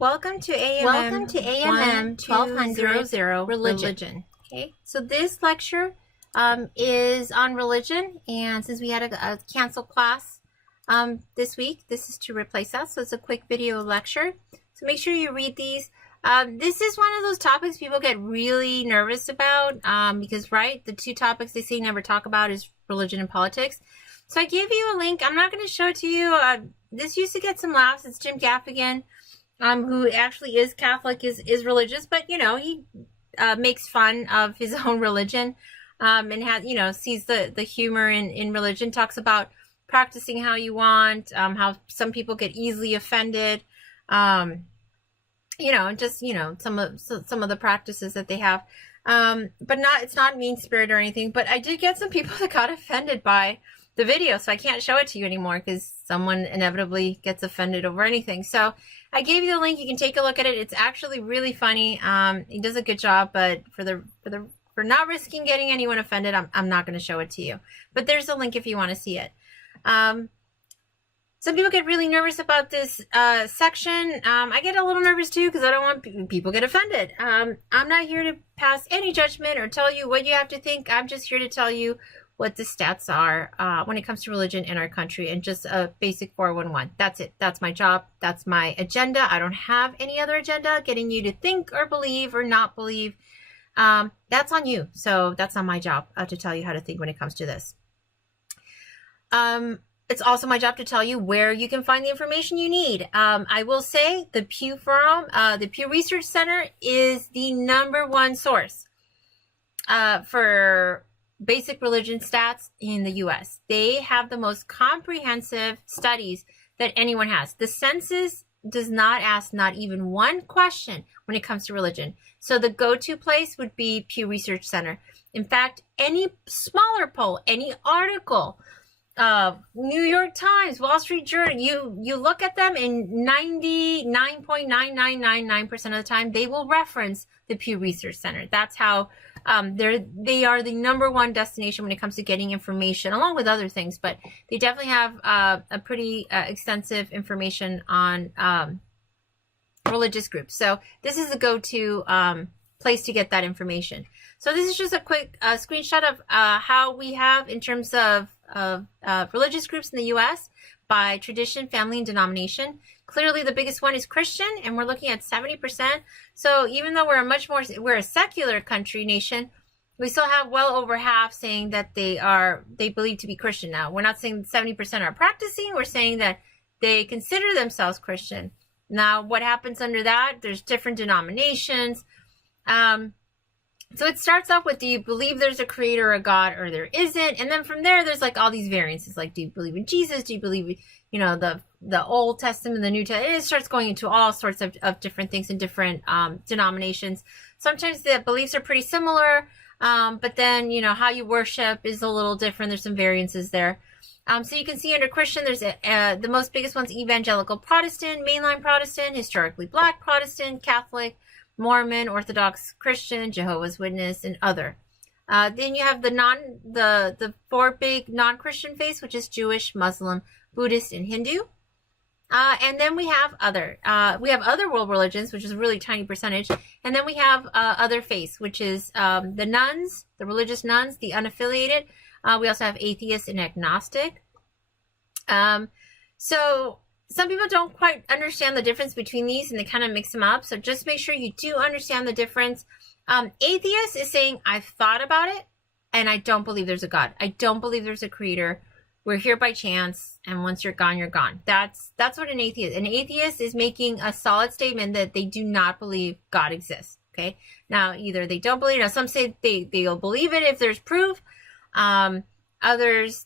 Welcome to AMM 1200 Religion. Okay, so this lecture is on religion, and since we had a canceled class this week, this is to replace that. So it's a quick video lecture. So make sure you read these. This is one of those topics people get really nervous about because, right, the two topics they say never talk about is religion and politics. So I gave you a link. I'm not going to show it to you. This used to get some laughs. It's Jim Gaffigan, who actually is Catholic, is religious, but, you know, he makes fun of his own religion and has, you know, sees the humor in religion, talks about practicing how you want, how some people get easily offended, you know, just, you know, some of the practices that they have, but it's not mean spirit or anything. But I did get some people that got offended by the video, so I can't show it to you anymore because someone inevitably gets offended over anything. So I gave you the link. You can take a look at it. It's actually really funny. He does a good job, but for not risking getting anyone offended, I'm not going to show it to you. But there's a link if you want to see it. Some people get really nervous about this section. I get a little nervous too because I don't want people get offended. I'm not here to pass any judgment or tell you what you have to think. I'm just here to tell you what the stats are when it comes to religion in our country, and just a basic 411. That's it. That's my job. That's my agenda. I don't have any other agenda getting you to think or believe or not believe. That's on you. So that's not my job to tell you how to think when it comes to this. It's also my job to tell you where you can find the information you need. I will say the Pew Forum, the Pew Research Center is the #1 source for basic religion stats in the US. They have the most comprehensive studies that anyone has. The census does not ask not even one question when it comes to religion. So the go-to place would be Pew Research Center. In fact, any smaller poll, any article, New York Times, Wall Street Journal, you look at them, and 99.9999% of the time they will reference the Pew Research Center. That's how they are the #1 destination when it comes to getting information, along with other things, but they definitely have a pretty extensive information on religious groups. So this is a go-to place to get that information. So this is just a quick screenshot of how we have in terms of religious groups in the U.S. by tradition, family, and denomination. Clearly, the biggest one is Christian, and we're looking at 70%. So even though we're a secular country, nation, we still have well over half saying that they believe to be Christian. Now, we're not saying 70% are practicing. We're saying that they consider themselves Christian. Now, what happens under that? There's different denominations. So it starts off with, do you believe there's a creator or a God, or there isn't? And then from there, there's like all these variances. Like, do you believe in Jesus? Do you believe, you know, the Old Testament, the New Testament? It starts going into all sorts of different things in different denominations. Sometimes the beliefs are pretty similar, but then, you know, how you worship is a little different. There's some variances there. So you can see under Christian, there's the most biggest ones: evangelical Protestant, mainline Protestant, historically Black Protestant, Catholic, Mormon, Orthodox Christian, Jehovah's Witness, and other. Then you have the 4 big non-Christian faiths, which is Jewish, Muslim, Buddhist, and Hindu. And then we have other world religions, which is a really tiny percentage. And then we have other faiths, which is the nuns, the religious nuns, the unaffiliated. We also have atheists and agnostic. So some people don't quite understand the difference between these, and they kind of mix them up. So just make sure you do understand the difference. Atheist is saying, I've thought about it, and I don't believe there's a God. I don't believe there's a creator. We're here by chance, and once you're gone, you're gone. That's what an atheist is. An atheist is making a solid statement that they do not believe God exists. Okay? Now, either they don't believe it. Now, some say they'll believe it if there's proof. Others,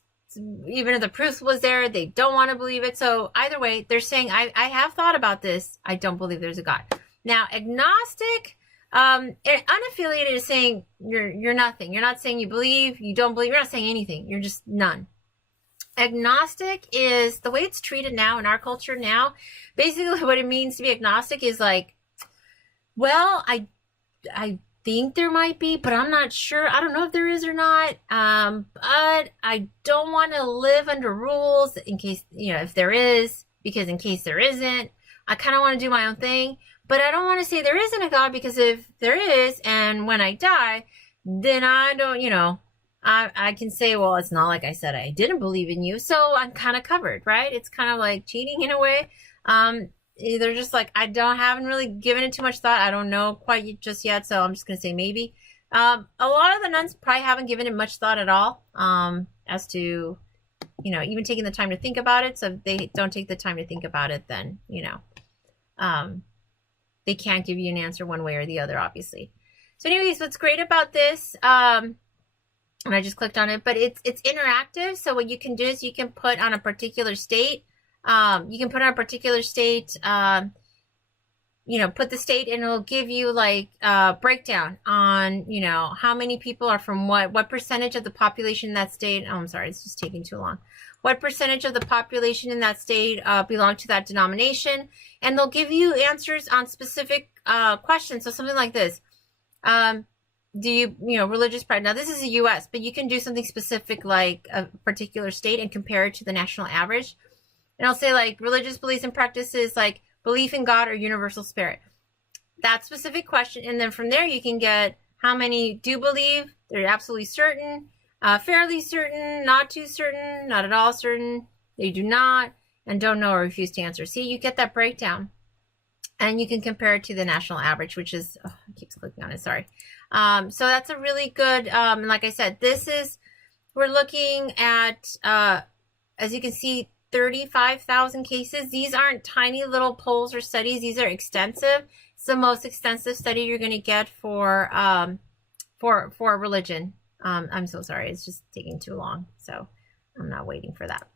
even if the proof was there, they don't want to believe it. So either way, they're saying, I have thought about this. I don't believe there's a God. Now, agnostic, unaffiliated is saying you're nothing. You're not saying you believe, you don't believe. You're not saying anything. You're just none. Agnostic is the way it's treated now in our culture now. Basically, what it means to be agnostic is like, well, I think there might be, but I'm not sure. I don't know if there is or not. But I don't want to live under rules in case, you know, if there is, because in case there isn't, I kind of want to do my own thing, but I don't want to say there isn't a God, because if there is, and when I die, then I don't, I can say, well, it's not like I said I didn't believe in you, so I'm kind of covered, right? It's kind of like cheating in a way. They're just like, haven't really given it too much thought. I don't know quite just yet, so I'm just going to say maybe. A lot of the nuns probably haven't given it much thought at all, as to, even taking the time to think about it. So if they don't take the time to think about it, then, they can't give you an answer one way or the other, obviously. So anyways, what's great about this, and I just clicked on it, but it's interactive. So what you can do is you can put on a particular state, put the state, and it'll give you like a breakdown on, how many people are from what percentage of the population in that state. Oh, I'm sorry, it's just taking too long. What percentage of the population in that state belong to that denomination? And they'll give you answers on specific questions. So something like this. Do you, religious pride? Now, this is the U.S., but you can do something specific like a particular state and compare it to the national average. And I'll say like religious beliefs and practices, like belief in God or universal spirit. That specific question. And then from there, you can get how many do believe, they're absolutely certain, fairly certain, not too certain, not at all certain, they do not, and don't know or refuse to answer. See, you get that breakdown. And you can compare it to the national average, which is, it keeps clicking on it, sorry. So that's a really good, and like I said, we're looking at, as you can see, 35,000 cases. These aren't tiny little polls or studies. These are extensive. It's the most extensive study you're going to get for religion. I'm so sorry. It's just taking too long. So I'm not waiting for that.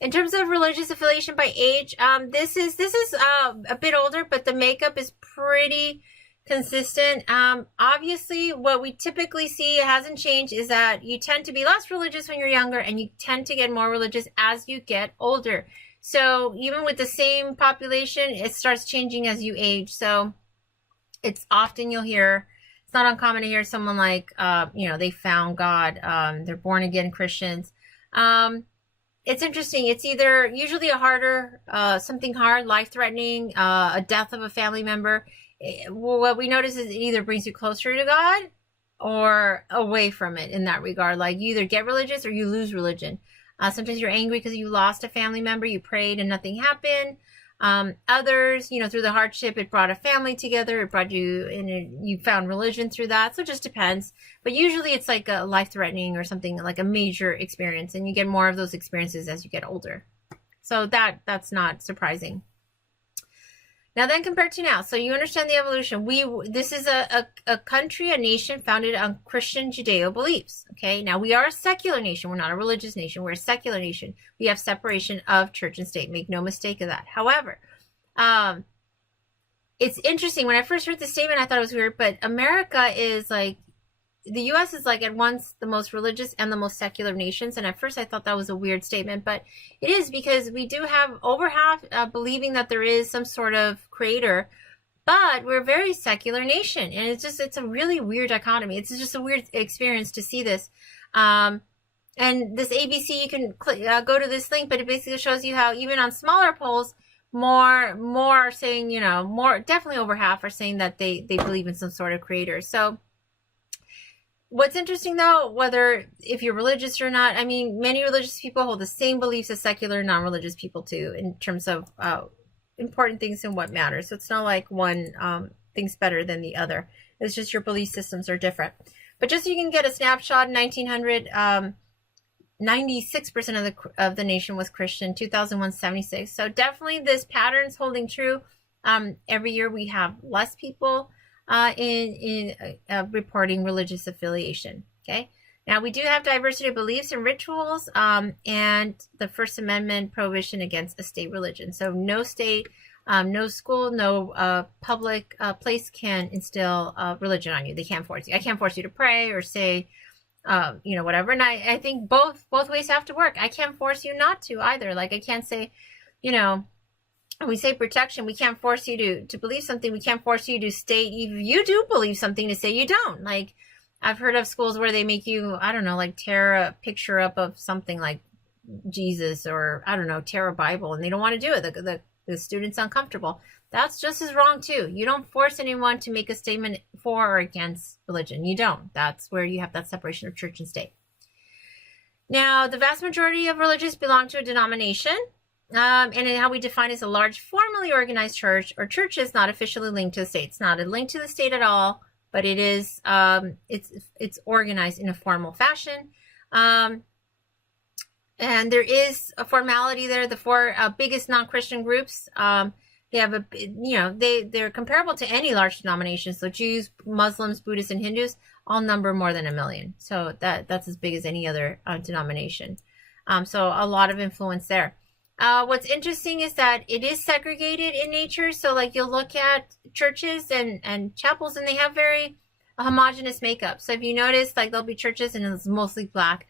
In terms of religious affiliation by age, this is a bit older, but the makeup is pretty consistent. Obviously, what we typically see, it hasn't changed, is that you tend to be less religious when you're younger, and you tend to get more religious as you get older. So even with the same population, it starts changing as you age. So it's often you'll hear, it's not uncommon to hear someone like, they found God, they're born again Christians. It's interesting. It's either usually a harder, something hard, life-threatening, a death of a family member. What we notice is it either brings you closer to God or away from it in that regard. Like you either get religious or you lose religion. Sometimes you're angry because you lost a family member, you prayed and nothing happened. Others, through the hardship, it brought a family together, it brought you, and you found religion through that. So it just depends. But usually it's like a life-threatening or something like a major experience, and you get more of those experiences as you get older. So that's not surprising. Now then, compared to now, so you understand the evolution. This is a country, a nation founded on Christian Judeo beliefs. Okay, now we are a secular nation. We're not a religious nation. We're a secular nation. We have separation of church and state. Make no mistake of that. However, it's interesting. When I first heard this statement, I thought it was weird. But America is like, the U.S. is like at once the most religious and the most secular nations. And at first I thought that was a weird statement, but it is, because we do have over half believing that there is some sort of creator, but we're a very secular nation. And it's a really weird dichotomy. It's just a weird experience to see this. And this ABC, you can go to this link, but it basically shows you how even on smaller polls, more are saying, more, definitely over half are saying that they believe in some sort of creator. So what's interesting, though, whether if you're religious or not, I mean, many religious people hold the same beliefs as secular non-religious people too, in terms of important things and what matters. So it's not like one thinks better than the other. It's just your belief systems are different. But just so you can get a snapshot, in 1900, 96% of the nation was Christian. 2001, 76. So definitely this pattern's holding true. Every year we have less people in reporting religious affiliation. Okay. Now we do have diversity of beliefs and rituals, and the First Amendment prohibition against a state religion. So no state, no school, no public place can instill religion on you. They can't force you. I can't force you to pray or say, whatever. And I think both ways have to work. I can't force you not to either. Like I can't say, we say protection. We can't force you to believe something. We can't force you to state if you do believe something to say you don't. Like I've heard of schools where they make you, I don't know, like tear a picture up of something like Jesus or I don't know, tear a Bible, and they don't want to do it. The the student's uncomfortable. That's just as wrong too. You don't force anyone to make a statement for or against religion. You don't. That's where you have that separation of church and state. Now, the vast majority of religions belong to a denomination, and how we define as a large formally organized church or churches not officially linked to the state. It's not a link to the state at all, but it is it's organized in a formal fashion. And there is a formality there. The four biggest non-Christian groups, they have a, they're comparable to any large denomination. So Jews, Muslims, Buddhists, and Hindus all number more than 1 million. So that's as big as any other denomination. So a lot of influence there. What's interesting is that it is segregated in nature. So like you'll look at churches and chapels, and they have very homogenous makeup. So if you notice, like there'll be churches and it's mostly black,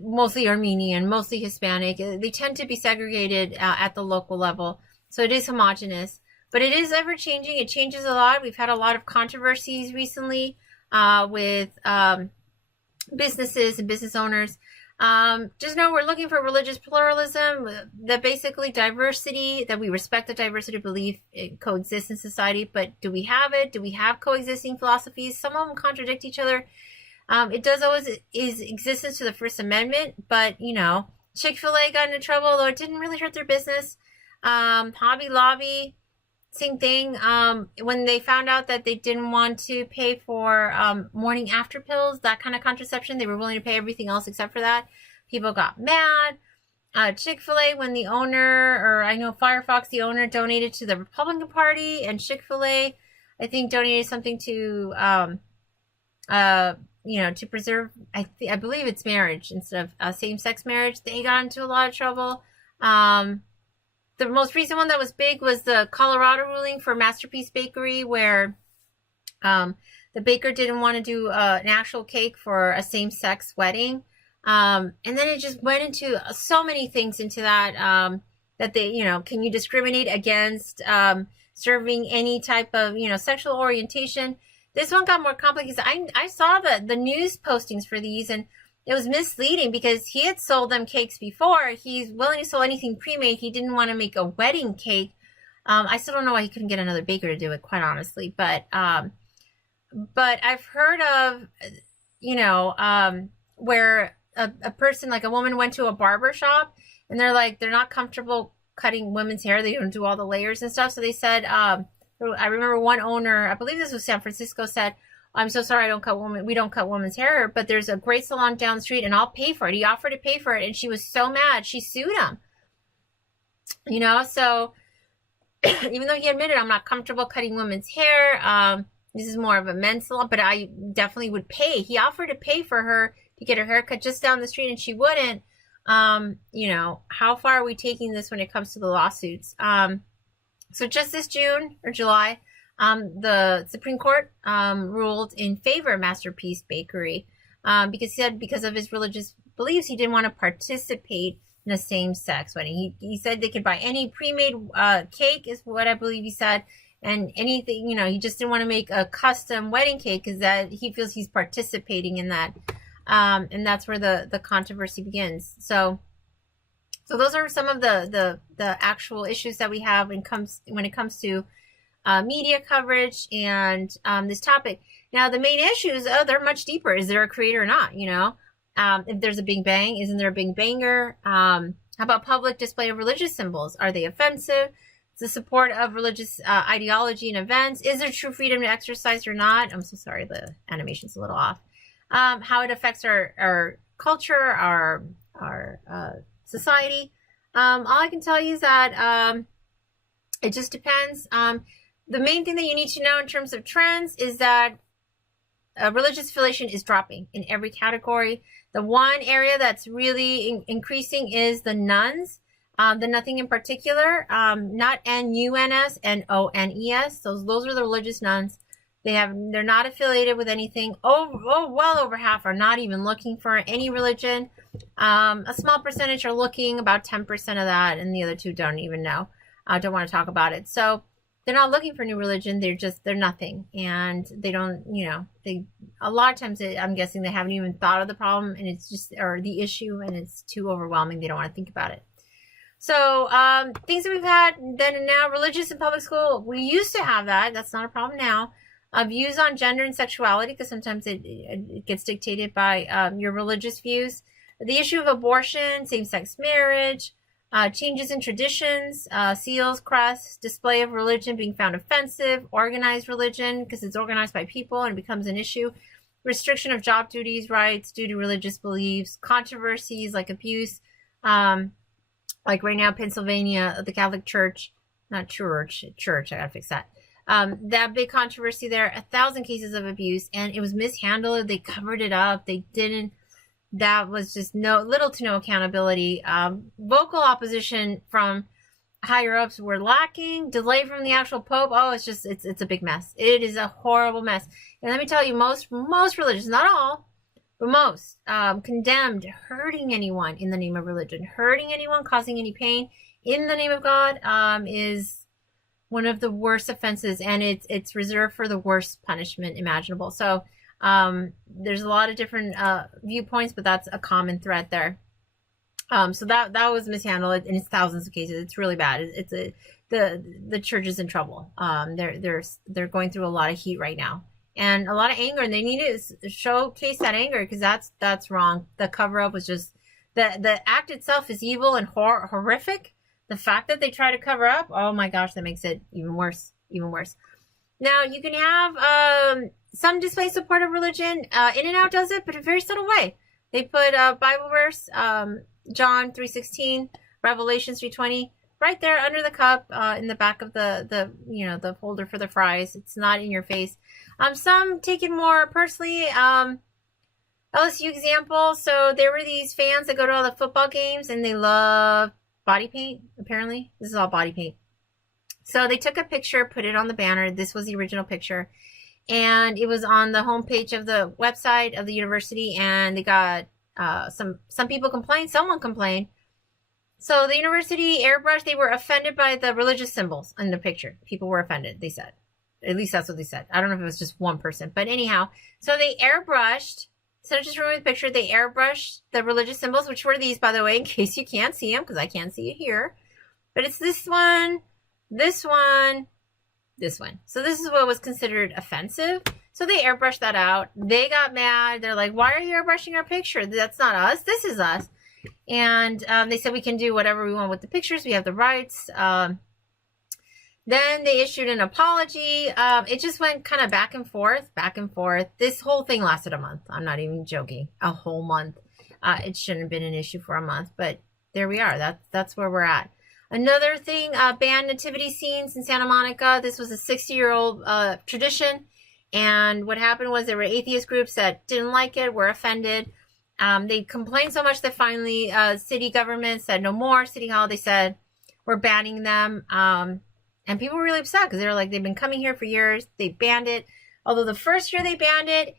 mostly Armenian, mostly Hispanic. They tend to be segregated at the local level. So it is homogenous, but it is ever changing. It changes a lot. We've had a lot of controversies recently with businesses and business owners. Just know we're looking for religious pluralism, that basically diversity, that we respect the diversity of belief, it coexists in society. But do we have it? Do we have coexisting philosophies? Some of them contradict each other. It does always is existence to the First Amendment, but Chick-fil-A got into trouble, although it didn't really hurt their business. Hobby Lobby, same thing. When they found out that they didn't want to pay for morning after pills, that kind of contraception, they were willing to pay everything else except for that. People got mad. Chick-fil-A, when the owner, or I know Firefox, the owner, donated to the Republican Party, and Chick-fil-A, I think, donated something to to preserve, I believe it's marriage instead of same-sex marriage. They got into a lot of trouble. The most recent one that was big was the Colorado ruling for Masterpiece Bakery, where the baker didn't want to do an actual cake for a same-sex wedding. And then it just went into so many things into that, that they, can you discriminate against serving any type of, sexual orientation? This one got more complicated. I saw the news postings for these, and it was misleading because he had sold them cakes before. He's willing to sell anything pre-made. He didn't want to make a wedding cake. I still don't know why he couldn't get another baker to do it, quite honestly. But I've heard of, where a person, like a woman, went to a barber shop, and they're not comfortable cutting women's hair. They don't do all the layers and stuff. So they said, I remember one owner, I believe this was San Francisco, said, I'm so sorry, we don't cut women's hair, but there's a great salon down the street and I'll pay for it. He offered to pay for it, and she was so mad, she sued him. So even though he admitted, I'm not comfortable cutting women's hair, this is more of a men's salon, but I definitely would pay. He offered to pay for her to get her hair cut just down the street, and she wouldn't. How far are we taking this when it comes to the lawsuits? So just this June or July, the Supreme Court ruled in favor of Masterpiece Bakery because he said because of his religious beliefs, he didn't want to participate in a same-sex wedding. He said they could buy any pre-made cake, is what I believe he said, and anything, he just didn't want to make a custom wedding cake because that he feels he's participating in that, and that's where the controversy begins. So those are some of the actual issues that we have when it comes to media coverage and this topic. Now, the main issues, they're much deeper. Is there a creator or not? If there's a big bang, isn't there a big banger? How about public display of religious symbols? Are they offensive? The support of religious ideology and events. Is there true freedom to exercise or not? I'm so sorry, the animation's a little off. How it affects our culture, our society. All I can tell you is that it just depends. The main thing that you need to know in terms of trends is that religious affiliation is dropping in every category. The one area that's really increasing is the nuns. The nothing in particular, not N-U-N-S, N-O-N-E-S. Those are the religious nuns. They're not affiliated with anything. Well over half are not even looking for any religion. A small percentage are looking, about 10% of that, and the other two don't even know. Don't want to talk about it. So they're not looking for new religion. They're nothing, and they don't. A lot of times I'm guessing they haven't even thought of the problem, and it's just or the issue, and it's too overwhelming. They don't want to think about it. So things that we've had then and now, religious in public school, we used to have that. That's not a problem now. Views on gender and sexuality, because sometimes it gets dictated by your religious views. The issue of abortion, same-sex marriage, changes in traditions, seals, crests, display of religion being found offensive, organized religion, because it's organized by people and it becomes an issue, restriction of job duties, rights due to religious beliefs, controversies like abuse, like right now, Pennsylvania, the Catholic Church, not church, I gotta fix that. That big controversy there, 1,000 cases of abuse, and it was mishandled. They covered it up. They didn't. That was just little to no accountability. Vocal opposition from higher ups were lacking. Delay from the actual Pope. Oh, it's a big mess. It is a horrible mess. And let me tell you, most religions, not all, but most, condemned hurting anyone in the name of religion, hurting anyone, causing any pain in the name of God, is one of the worst offenses, and it's reserved for the worst punishment imaginable. So there's a lot of different viewpoints, but that's a common thread there. So that was mishandled, and it's thousands of cases. It's really bad. The church is in trouble. They're going through a lot of heat right now, and a lot of anger, and they need to showcase that anger, because that's wrong. The cover up was just the act itself is evil and horrific. The fact that they try to cover up, oh my gosh, that makes it even worse. Now, you can have some display support of religion. In-N-Out does it, but in a very subtle way. They put a Bible verse, John 3:16, Revelation 3:20, right there under the cup, in the back of the folder for the fries. It's not in your face. Some take it more personally. LSU example. So there were these fans that go to all the football games, and they love body paint, apparently. This is all body paint. So they took a picture, put it on the banner. This was the original picture. And it was on the homepage of the website of the university. And they got some people complained. Someone complained. So the university airbrushed. They were offended by the religious symbols in the picture. People were offended, they said. At least that's what they said. I don't know if it was just one person. But anyhow, so they airbrushed. Instead of just removing the picture, they airbrushed the religious symbols, which were these, by the way, in case you can't see them, because I can't see it here. But it's this one, this one, this one. So this is what was considered offensive. So they airbrushed that out. They got mad. They're like, why are you airbrushing our picture? That's not us. This is us. And they said we can do whatever we want with the pictures. We have the rights. Then they issued an apology. It just went kind of back and forth. This whole thing lasted a month. I'm not even joking. A whole month. It shouldn't have been an issue for a month, but there we are. That's where we're at. Another thing, banned nativity scenes in Santa Monica. This was a 60-year-old tradition. And what happened was there were atheist groups that didn't like it, were offended. They complained so much that finally city government said no more. City Hall, they said, we're banning them. And people were really upset because they were like, they've been coming here for years. They banned it. Although the first year they banned it,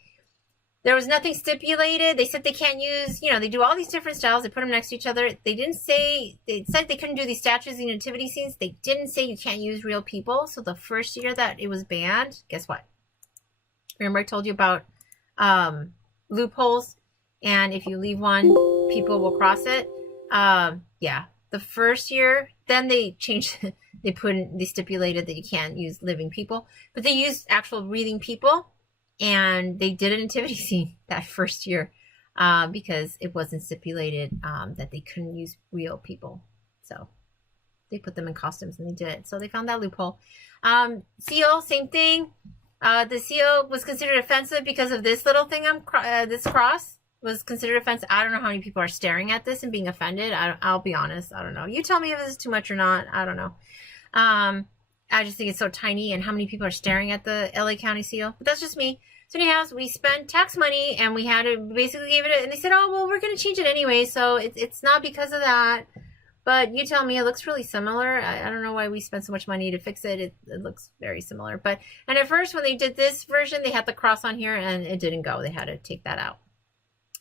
there was nothing stipulated. They said they can't use, they do all these different styles. They put them next to each other. They said they couldn't do these statues and nativity scenes. They didn't say you can't use real people. So the first year that it was banned, guess what? Remember I told you about loopholes? And if you leave one, people will cross it. Yeah. The first year, then they changed it. They stipulated that you can't use living people, but they used actual breathing people, and they did a nativity scene that first year because it wasn't stipulated that they couldn't use real people. So they put them in costumes and they did it. So they found that loophole. Seal, same thing. The seal was considered offensive because of this little thing. This cross was considered offensive. I don't know how many people are staring at this and being offended. I'll be honest. I don't know. You tell me if this is too much or not. I don't know. I just think it's so tiny, and how many people are staring at the LA County seal. But that's just me. So anyhow, we spent tax money, and we had to basically give it and they said, oh, well, we're going to change it anyway. So it's not because of that. But you tell me, it looks really similar. I don't know why we spent so much money to fix it. It looks very similar. And at first, when they did this version, they had the cross on here, and it didn't go. They had to take that out.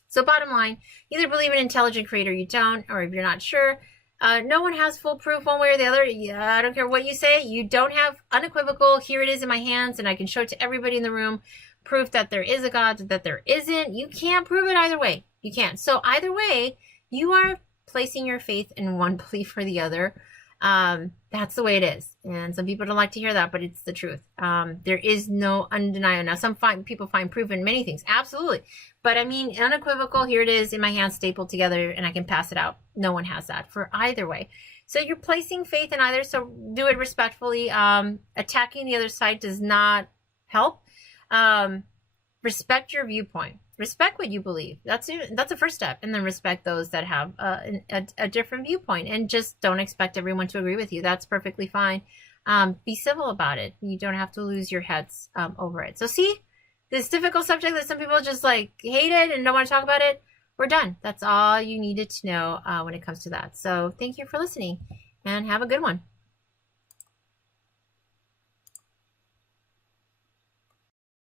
So bottom line, either believe in an intelligent creator, you don't, or if you're not sure, no one has full proof one way or the other. I don't care what you say. You don't have unequivocal, here it is in my hands, and I can show it to everybody in the room, proof that there is a God, that there isn't. You can't prove it either way. You can't. So either way, you are placing your faith in one belief or the other. That's the way it is. And some people don't like to hear that, but it's the truth. There is no undeniable. Now, some people find proof in many things. Absolutely. But I mean, unequivocal, here it is in my hand stapled together and I can pass it out. No one has that for either way. So you're placing faith in either. So do it respectfully. Attacking the other side does not help. Respect your viewpoint. Respect what you believe. That's the first step. And then respect those that have a different viewpoint. And just don't expect everyone to agree with you. That's perfectly fine. Be civil about it. You don't have to lose your heads over it. So see, this difficult subject that some people just like hate it and don't want to talk about it, we're done. That's all you needed to know when it comes to that. So thank you for listening and have a good one.